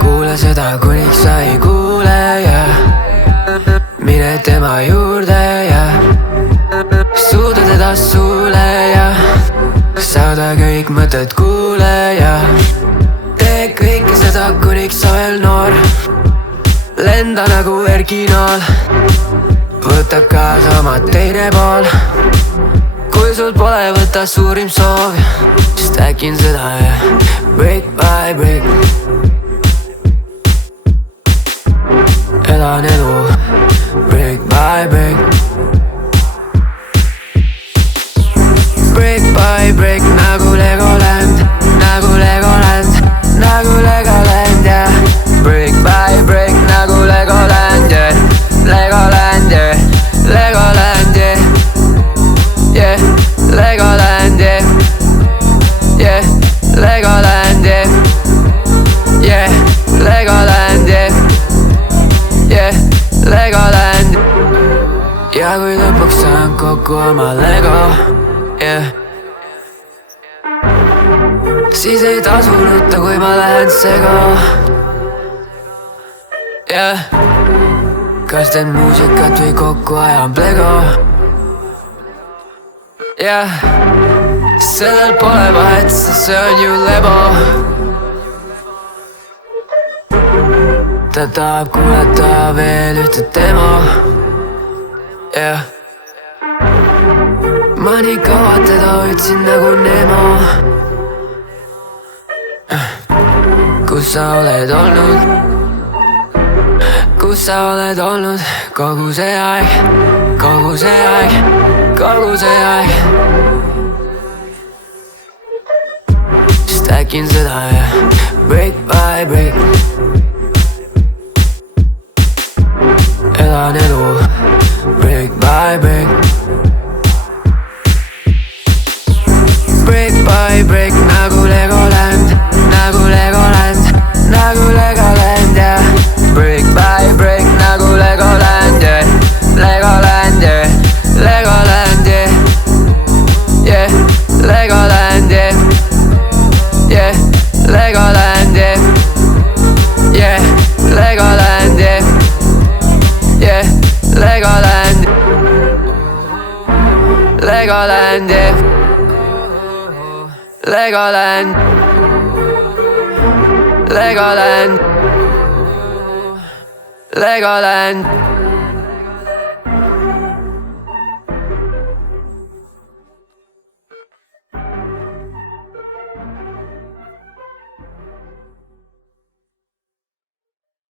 Kuule seda, kuniks sa ei kuule ja mine tema juurde ja suuda teda suule ja saada kõik mõtted kuule ja tee kõike seda, kuniks sa veel noor. Lenda nagu erginaal, võta kaasa oma teine pool. Kui sul pole, võta suurim soov, stackin seda ja brick by brick. Elan elu brick by brick. Brick by brick nagu Legoland, nagu Legoland, nagu Legoland, yeah. Brick by brick nagu Legoland, yeah. Legoland, yeah. Legoland, yeah. Yeah, Legoland, yeah. Yeah, Legoland, yeah. Yeah, Legoland, yeah. Yeah, Legoland. Ja kui lõpuks saan kokku oma Lego, yeah, siis ei tasu nutta, kui ma lähen sega, yeah. Kas teen muusikat või kokku ajan plego, yeah. Sellel pole vahet, sest see on ju lebo. Ta tahab kuulata veel ühte demo, yeah. Ma nii kaua teda hoidsin nagu Nemo. Kus sa oled olnud? Kus sa oled olnud kogu see aeg, kogu see aeg, kogu see aeg? Stackin seda ja brick by brick. Elan elu brick by brick. Brick by brick nagu Legoland, nagu Legoland, nagu Legoland, yeah. Brick by brick nagu Legoland, yeah. Legoland, yeah. Legoland, yeah. Yeah, Legoland, yeah. Yeah, Legoland, yeah. Yeah, Legoland, yeah. Yeah, Legoland. Legoland, yeah. Legoland. Legoland. Legoland.